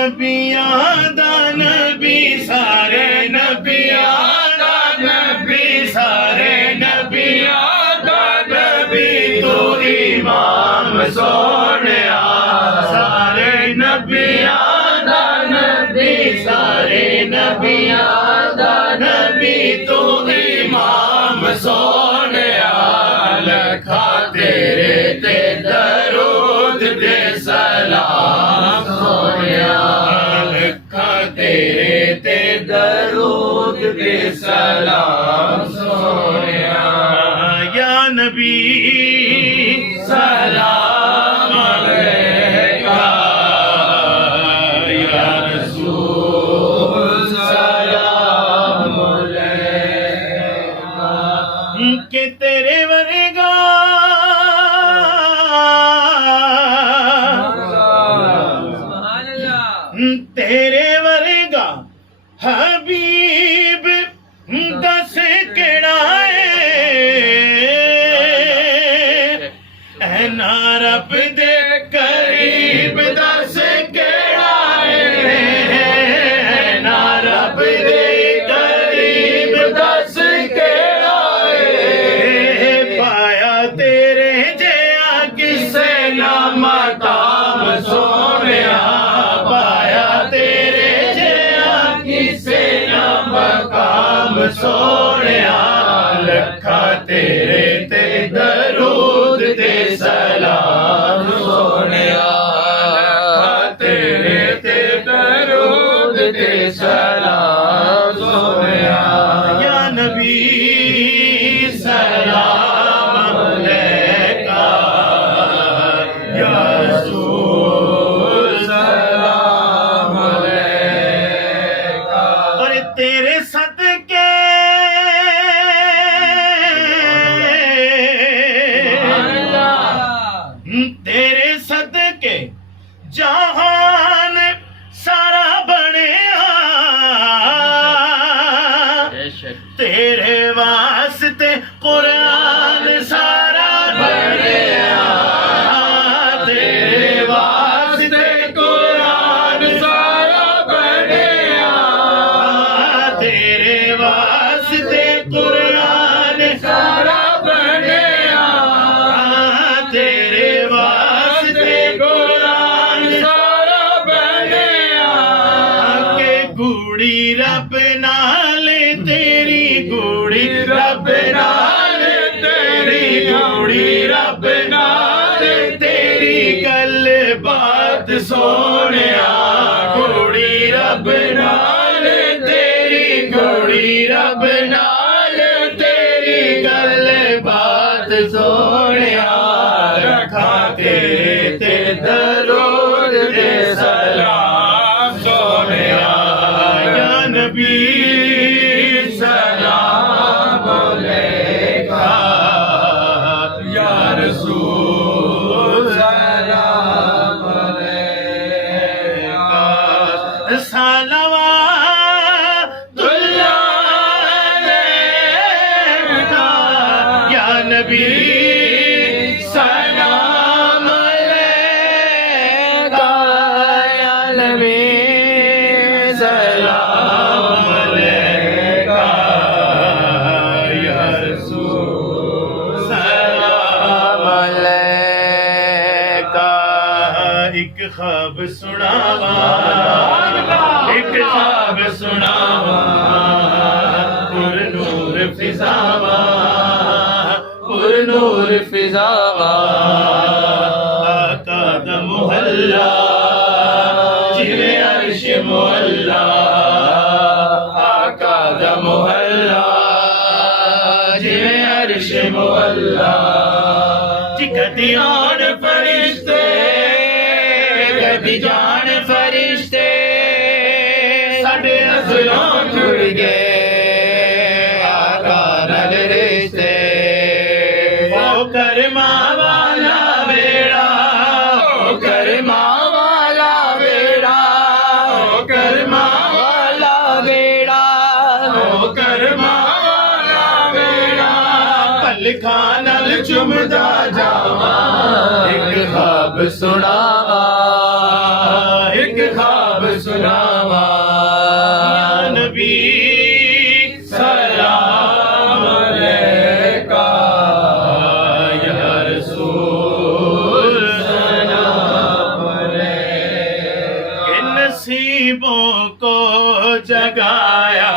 नबियां दा नबी सारे नबियां दा नबी सारे नबियां दा नबी तू इमाम सोहणिया सारे नबियां दा नबी सारे नबियां दा नबी तू इमाम सोहणिया लखा तेरे ते दरूद दे सलाम सोहणिया लखा तेरे ते दरूद दे सलाम सोहणिया या नबी सलाम अलैका या रसूल सलाम अलैका कि तेरे वर्गा तेरे वर्गा हबीब दस केड़ा है ना रब दे करीब दस केड़ा है ना रब दे करीब दस केड़ा है पाया तेरे जया किसे ना मकाम सोहणिया पाया तेरे जया किसे ना मकाम सोहणिया लखा तेरे ते दरूद ते सलाम सोहणिया लखा तेरे ते दरूद ते सलाम सोहणिया या नबी सलाम अलैका या रसूल सलाम अलैका और तेरे सदके तेरे सदके जहान सारा बनया तेरे वास्ते कुरान सारा बनया तेरे वास्ते कुरान सारा बनया तेरे वास्ते कुरान सारा बनया तेरे वास्ते कुरान सारा बनया के गुड़ी रब नाल तेरी गुड़ी रब नाल तेरी गुड़ी रब नाल तेरी गल बात सोहणिया गुड़ी रब नाल तेरी गुड़ी रब नाल तेरी गल बात सोहणिया रखा तेरे ते दरूद दे सलाम सोहणिया या नबी सलाम अलैका या रसूल सलाम अलैका सलावतुल्लाह अलैका या नबी सलाम अलैका या नबी सलाम अलैका या रसूल सलाम अलैका एक ख्वाब सुनावा एक ख्वाब सुनावा पुरनूर फिजावा पुरनूर फिजावा आका दा मुहल्ला जिवे अर्श मुअल्ला आका दा मुहल्ला जिवे अर्श मुअल्ला कदी आन फरिश्ते कदी जान फरिश्ते साडे अज़लों जुड़ गए आका नाल रिश्ते ओ करमा वाला बेड़ा ओ करमा वाला बेड़ा ओ करमा वाला बेड़ा ओ करमा वाला बेड़ा पलखा नाल चुमदा जावा एक ख्वाब सुनावा एक ख्वाब अब सुनावा या नबी सलाम अलैका या रसूल सलाम अलैका। कि नसीबों को जगाया